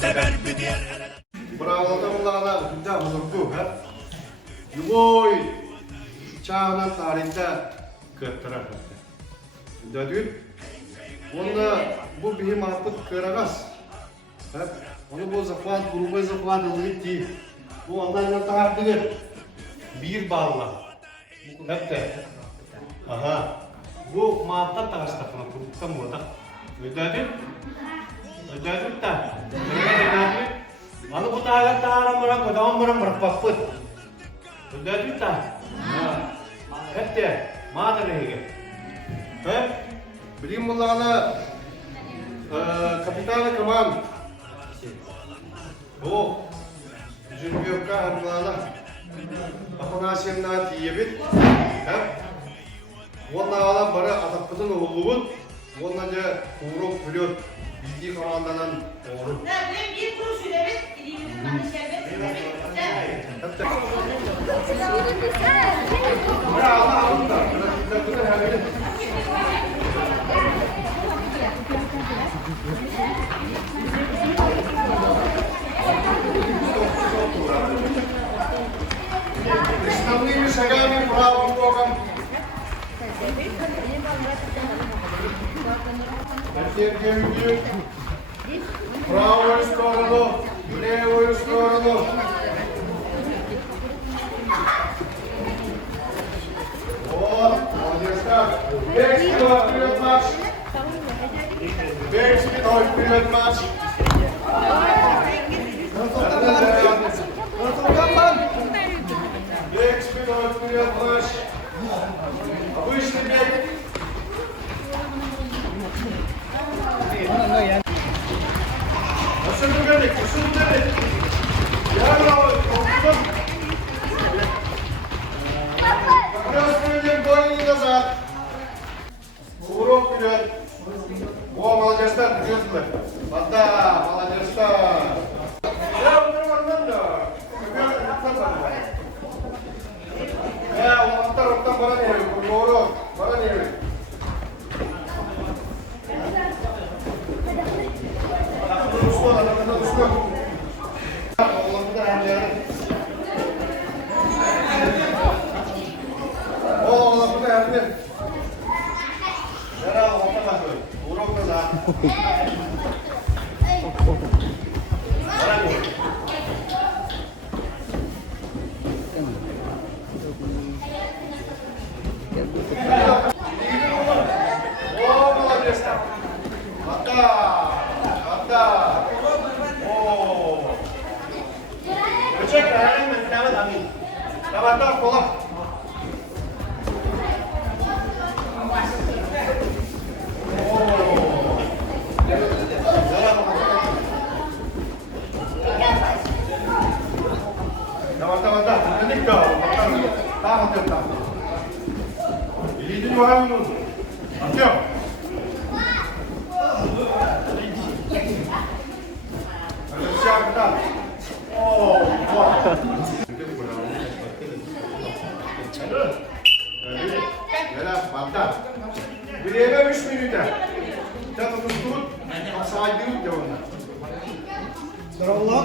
Bravo da kita menurutku kan. Yuboy çağına tarihte kırtırak. Jadi, onda bu bilim artık kıragas. Onu bu zafat, grubu zafat oluyor bu ondan tarih değil. Bir bağla. Hep de. Aha. Bu mağaza tarafta falan kuruttan burada. Ödedik. Ödedik de. Anu bu tahalat taharam orang berpaput. Ödedik de. Hep de. Mağaza rehiga. Hep. Bilim mulana kapital kaman. Bu. Juniorka mulana. Apa nasyonal tiyebit. Hep. Onlar alan bara atapıtın oğluğun, onlarca kuyruk pülüt, bildiği kamandanan oğlu. Ben bir kuruş üremet, ilimizden şerbet üremet. Bravo, alın da. Bunu hemen. İstanbul'u segami bravo program. Erkek bravo storono, levo storono. Oh, молодец. Бег вперед марш. Бег вперед марш. Бег вперед марш. Обычный бег. Nasıl güvenlik? Nasıl güvenlik? Ya bravo, okudum. Biraz söyleyeyim, boyunu nazar. Урок вперед. О, молодежь-то, чувствует. Вода, молодежь-то. Я уже нормально. Я оттан бара не урок, бара не Время 3 минута. Сейчас он тут, посадил где он. Здорово.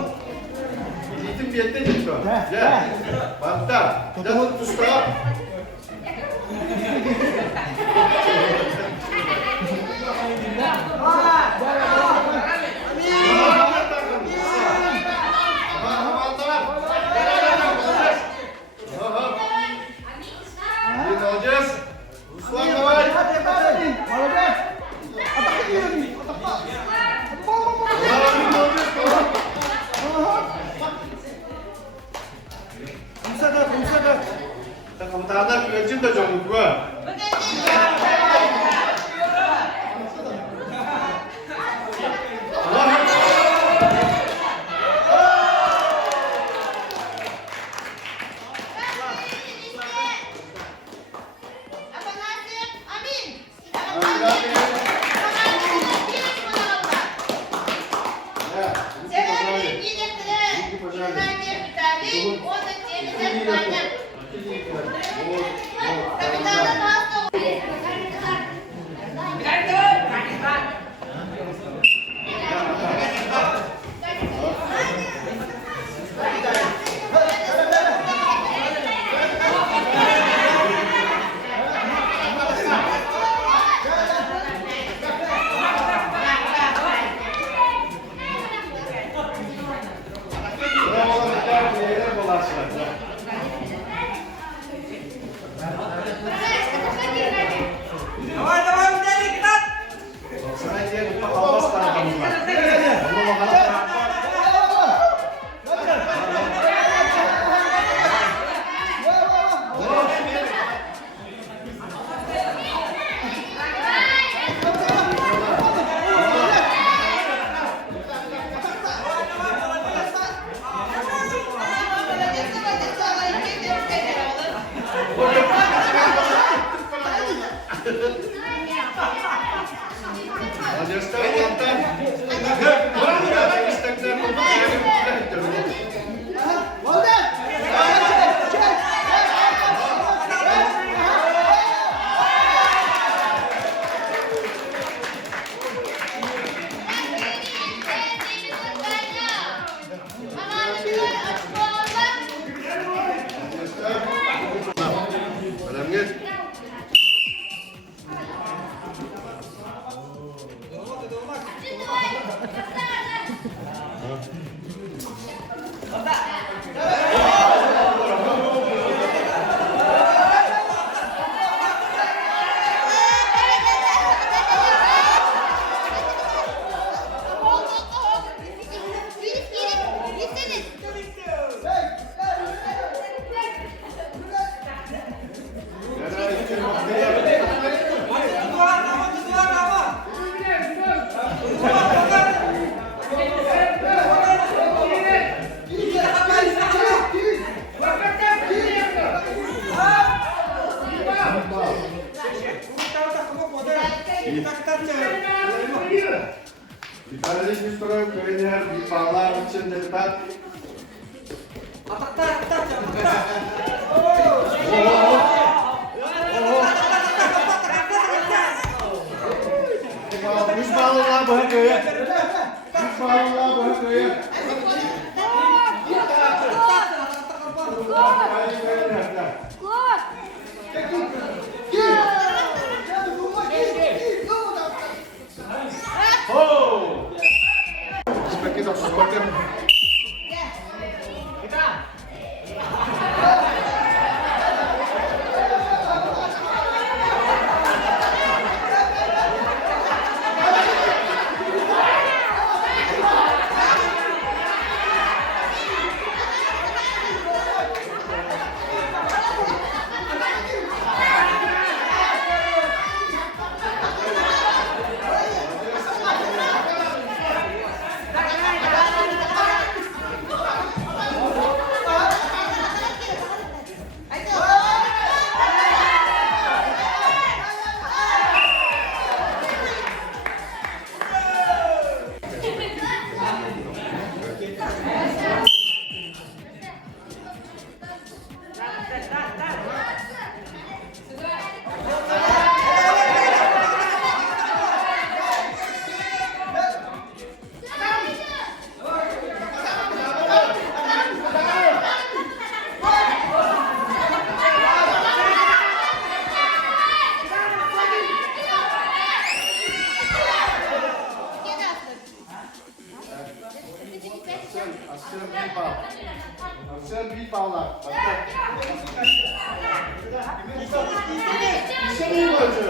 Идите бедный никто. Да. Банда. Да вот тут что? Kamu tak ada kerja dah jauh gua. Göster yandan. Gel. İstekler oldu. Adam gel. Dibalik justru kuliner di Palang Cendetat. Bismillah bahagia. Bismillah bahagia. Oh. Seperti itu seperti. Asıl bir bağlar. İşte bu acı.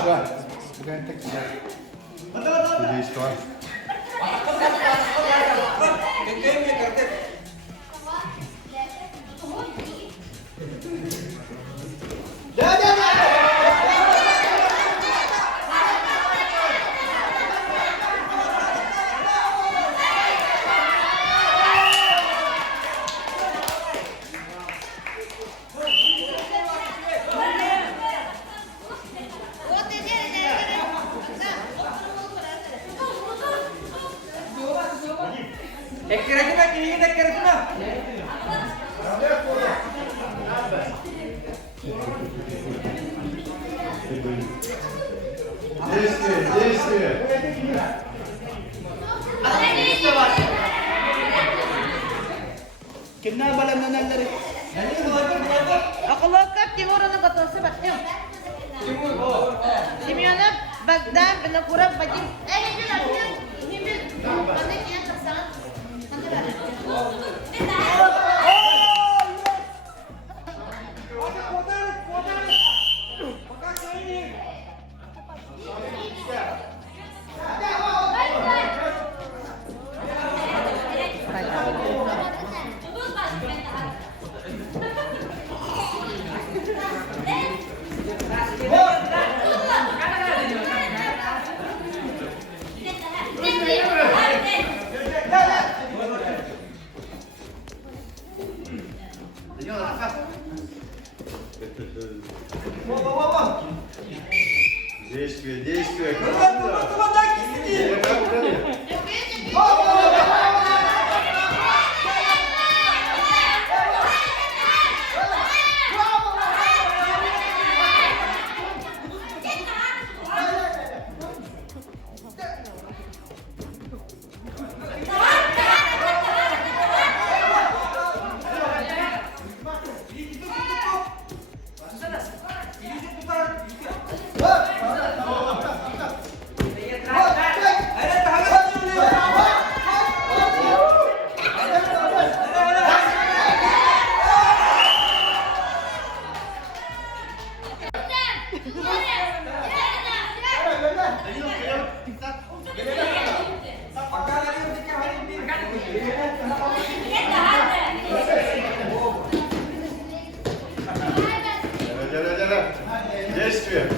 Все. Будем так делать. Действуй. Действие, действие. Kinabalan na nalari. Ako lokap, timur ng kato sa batyong. Simyonap, Bagdad, Pinagurab, Bajim. Hindi lang yan. Hindi. Ano yan? Taksangan. Ano ba? Действие, действие. Действие.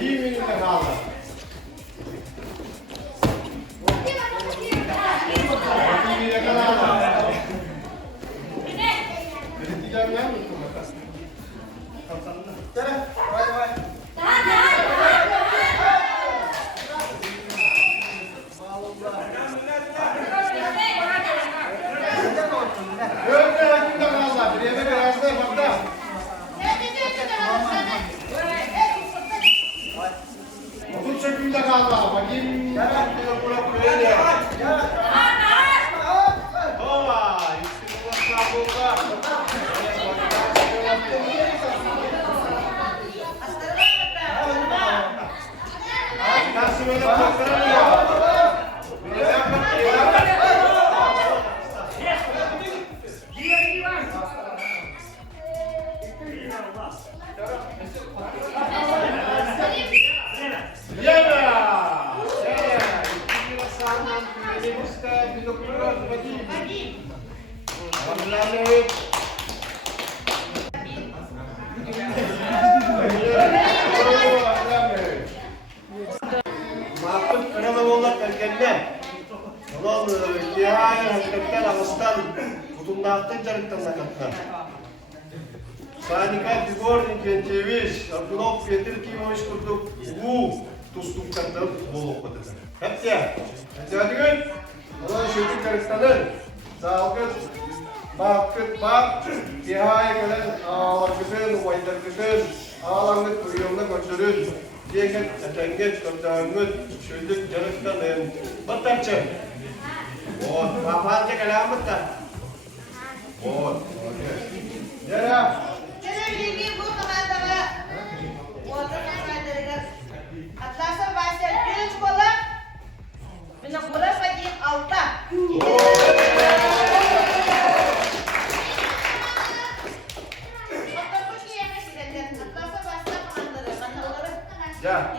İyi mi kaldı? Bakayım. Sanika Tibor Inkentjevic, Abdullah Peter Kimovic kurduk bu tustuk katıp bulup katıp. Hep ya. Hadi gün. Ona şöyle karıştırın. Sağlık. Bakıt bak. Dihaya kadar ağlargıtın, vaydargıtın, ağlargıt kuruyumda koçurun. Diyeket, etenget, kaptangut, şöyle canıktanın. Batarçın. Oh, baharca kalamat da. Oh, ya. Jadi bu teman-teman, water dari atasnya basket di sekolah, minyak bola pagi alta. Ya.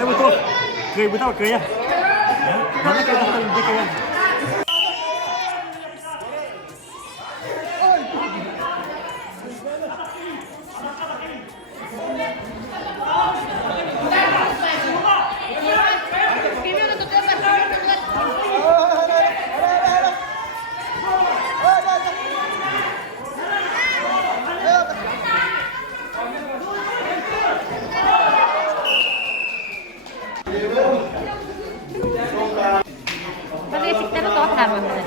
Betul. Cười betul cười ya. Mana kita betul betul ya. Pag-isip na to, tama mo na.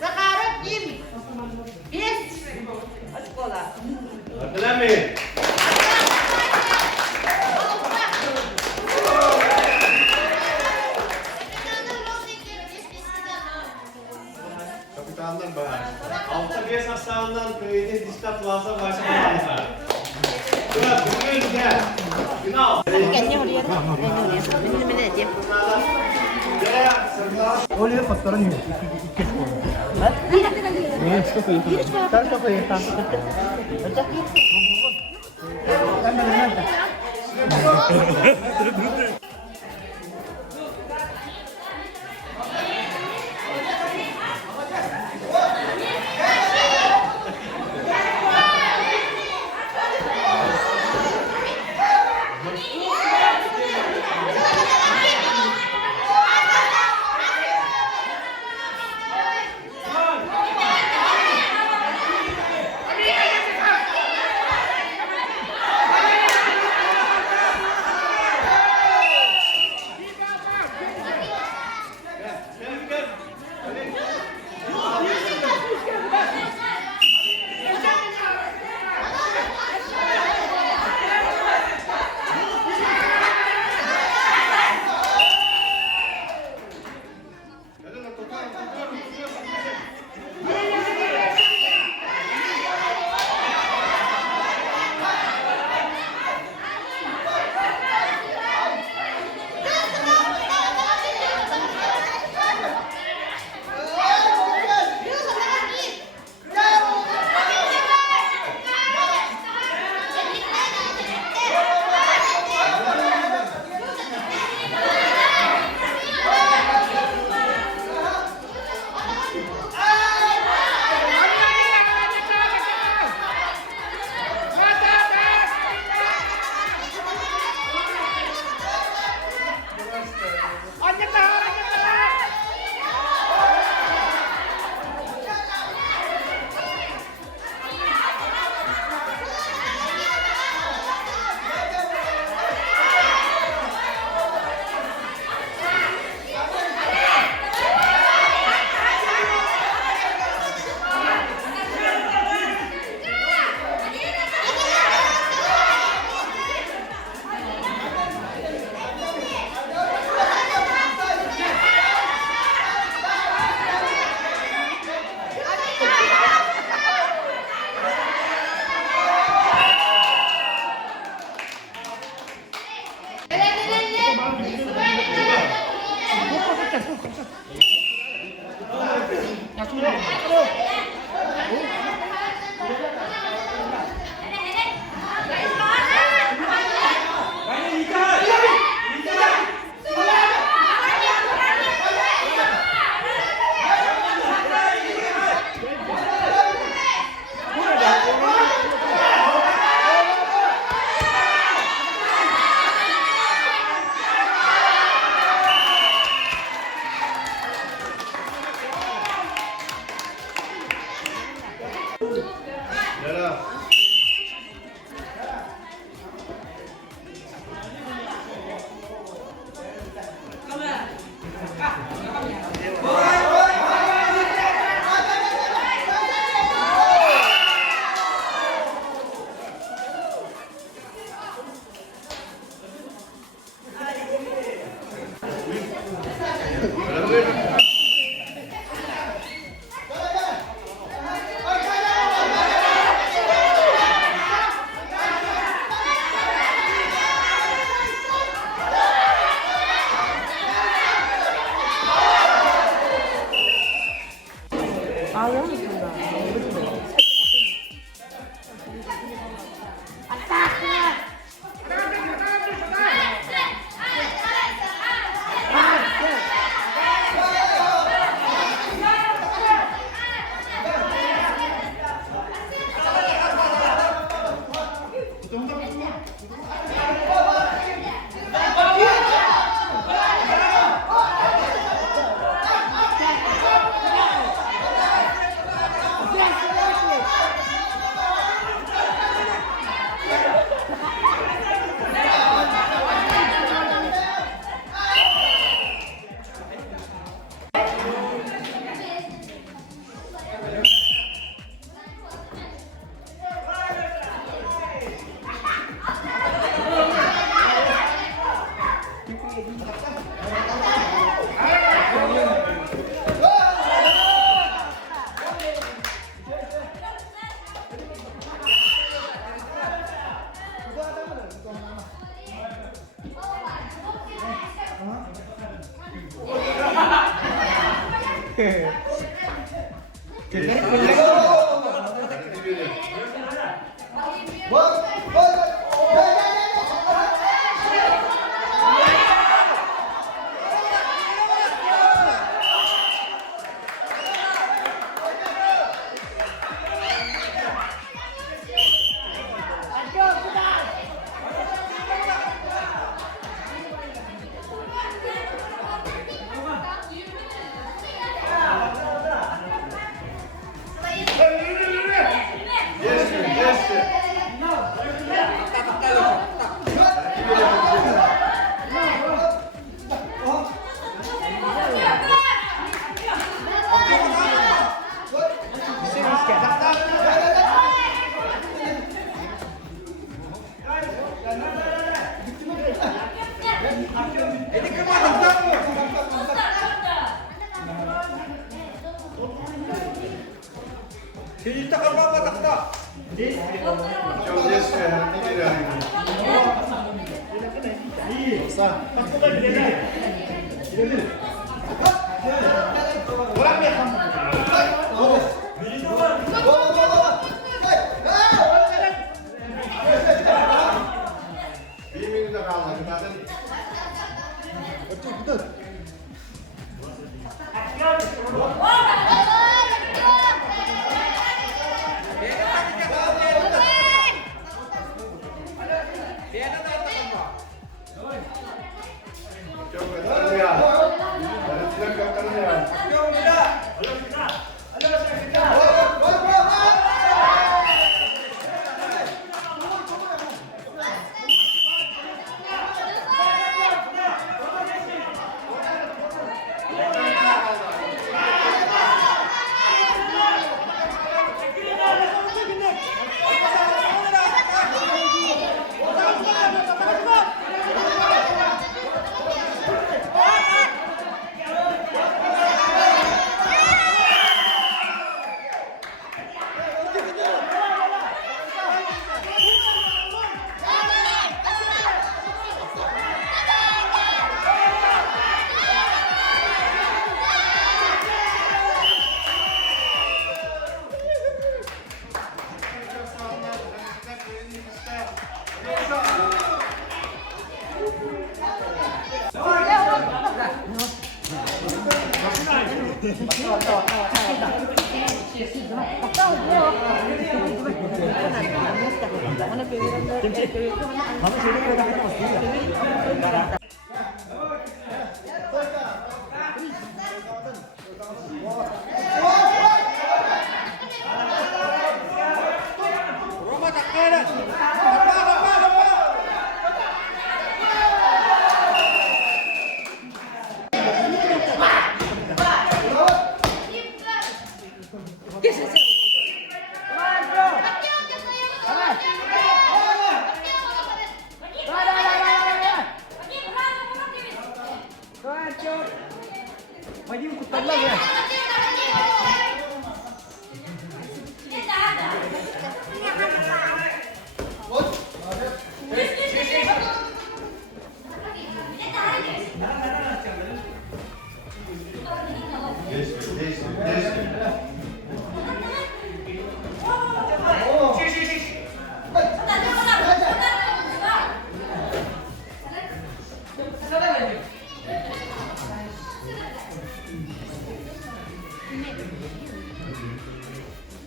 Sa karot, Jim! Yes! Abdulhamid. Kapitandan ba? Altta bir sağından köyde dişte plaza başlamışlar. Dur, bugün gel. Günal. Ganyan mo riyan. Ganyan mo riyan. Ganyan mo riyan, Jim. Gel, sırtlar. Olha a pastora niyo. Ikis ko. Yes, ko kayo. Tal ko kayo ta. Tama na na.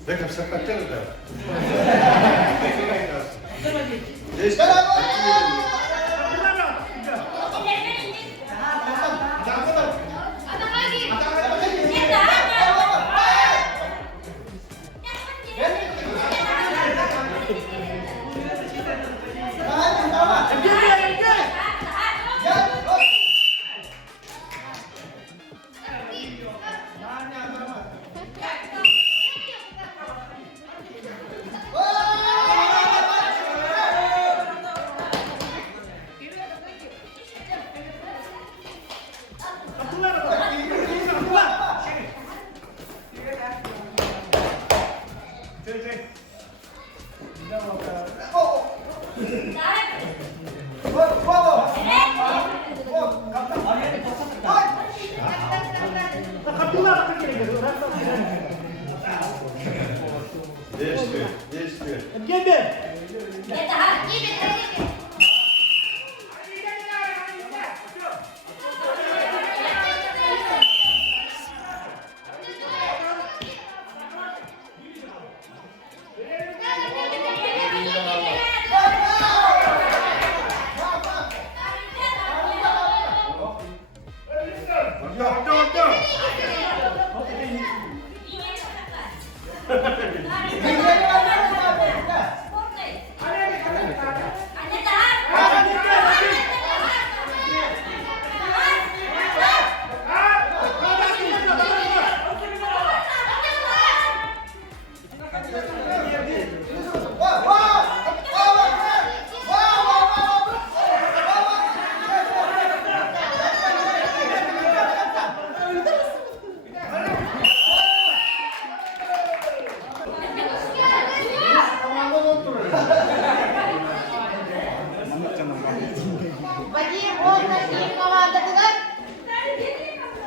Deja sakatlar da. Değiş. Değişti. Değişti. Вадим, он и команда, да?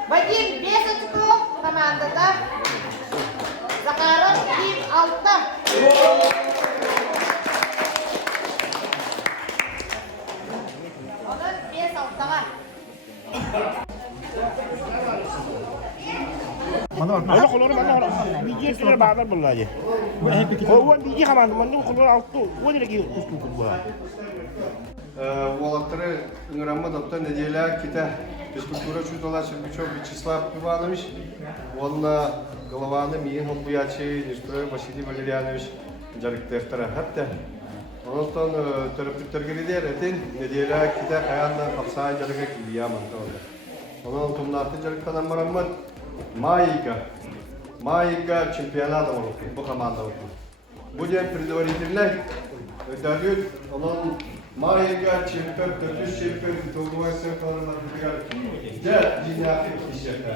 Вадим, бесочку, команда, да? Захаров, Дим, Алта. Onun bes alttalar. أنا خلونا معنا بيجي كده بعد بالله هو بيجي كمان من خلونا عطو ودي لقي أسلوب البوا Волотры Инграмма Доптан неделя кита физкультура чудола Чербичев Вячеслав Иванович, он голованы миен он буячи Нестрой Василий Валерьянович жарыктыртыра хатта. Онтон терапевтергелидер этин неделя кита хаянна капсай жарыга килияман тода. Онон тумнаты жарыктан мараммат Майка чемпионата olur bu komanda olur. Bu da предварительный дают он Майка чемпион, төртүш чемпион, турнуа сырталарына биргәр. Дә динәфи кишәтә.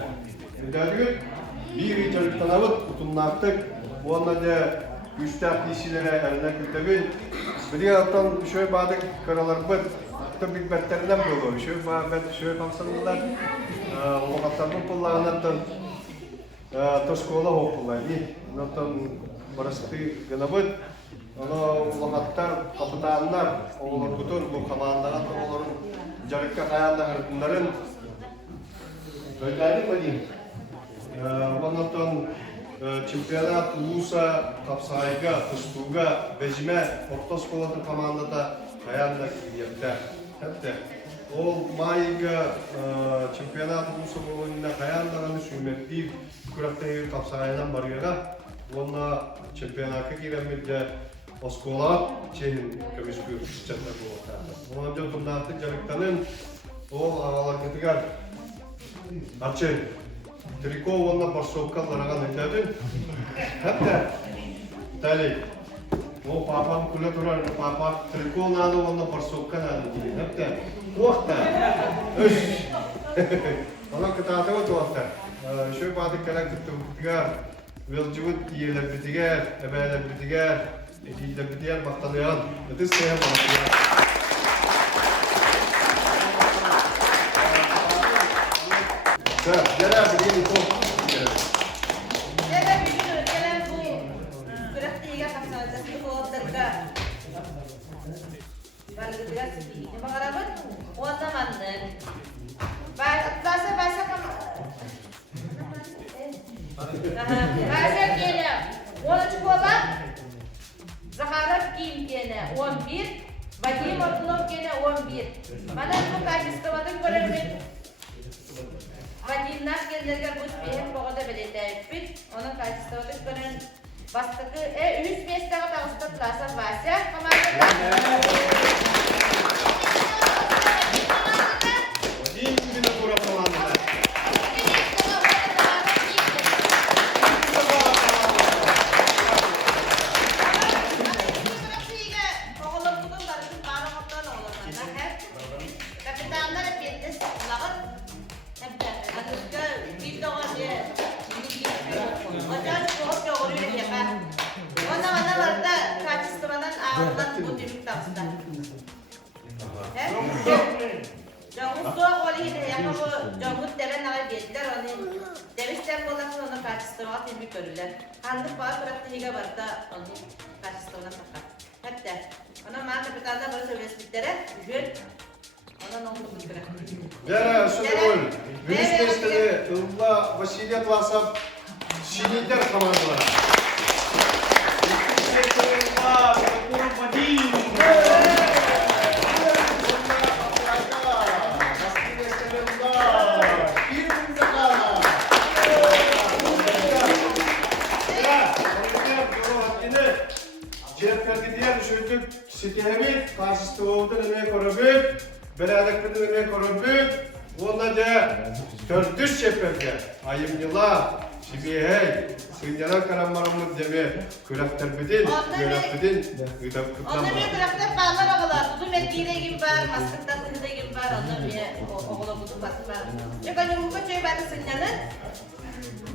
Дәют бир җылтанавыт тутуннактык, онда да үстәп кишиләре әллә күтәгән. Бириятан шөй бадык каралар бит, тәбик бәттердән булыр. Шөй бәт шөй факсыллар. Вакыттан пуллаганнан тошкола хопулар. Нотан барысты гынабыт. Onu vakatlar, kapıtanlar, oğullar bütün bu komandalar, oğulların jarıkka kayanlar, bunların söyledik mi diyeyim? Ondan чемпионат Улуса Капсайга, Тустуга, Бежме, Ортос Колатын командада каянда киепте. Хепте. Ол майга чемпионат Улуса болуна каяндаганы сүйметтип, күрәктәге Капсайдан барыга, онна чемпионатка киремедде Оскола чейин көмүскү чатта болот. Онда турнирде жарыктанын ол агалар кетигер. Ачен Трико онна барсовкаларга нетедин. Хәтта тали. О папам күлә турар, папа трико нады онна барсовка нады ди. Хәтта вакытта. Өш. Ана кытаты вот вакытта. Шөй бады калак туттуга велҗүт иеләр битигәр, әбәләр битигәр, идиләр битигәр бакталыган. Бит сәя бар. Gel abi gelin top. Gelen bu grafiğe kapsamında bu odada vardı biraz iyi. Ne bakarabın? O zamanlar. Bahasa kam. Bahasa gene 13 kola. Zaharov Kim gene 11. Vadim Otlov gene 11. Bana bu kayıstırmadık böyle. Vadimlar kendilerine bu spihem boğada belirteyip, onun kayıtsızlığı gören bastıkı, 100 mesleğe bağıştık klasa Vasya, komandada. Vadim gibi de kura komandada. Jangan soal oleh ini ya, kalau jangan teren nalar biarlah orang devisler bolan sonra karşılamak için bir görürler. Hangi bağ bıraktığı vardı onu karşılamak takar. Hatta ona mağdur bir tane böyle söyleştiklere güzel ona nokta bırakır. Ya şöyle Venice'de Ulla Vasiliya Tvasap Şiniter komandaları. Ulla Vadim. Sitihemit karşısı oldu ne korabit, beraber ne korabit, onunla törtüş yapıyorlar. Ayım yıla, şibihey, sığıncalar karamlarımız deme, kürekter bedin, gıdap kıtlam Onda bir kürekter bağlar ağlar, tutu metkiyle gibi var, maskıtlar kıhıda gibi var, onda bir oğula budu bası var. Çünkü hani bu köy bari sığıncanın,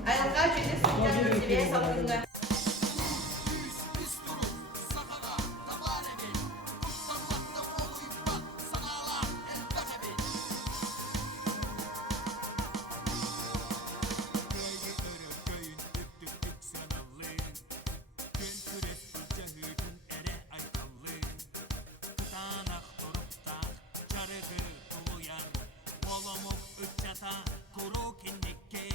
ayılgar çünkü sığıncanın şibihey salgınlar. Olomuk üç çata kuru kinnikke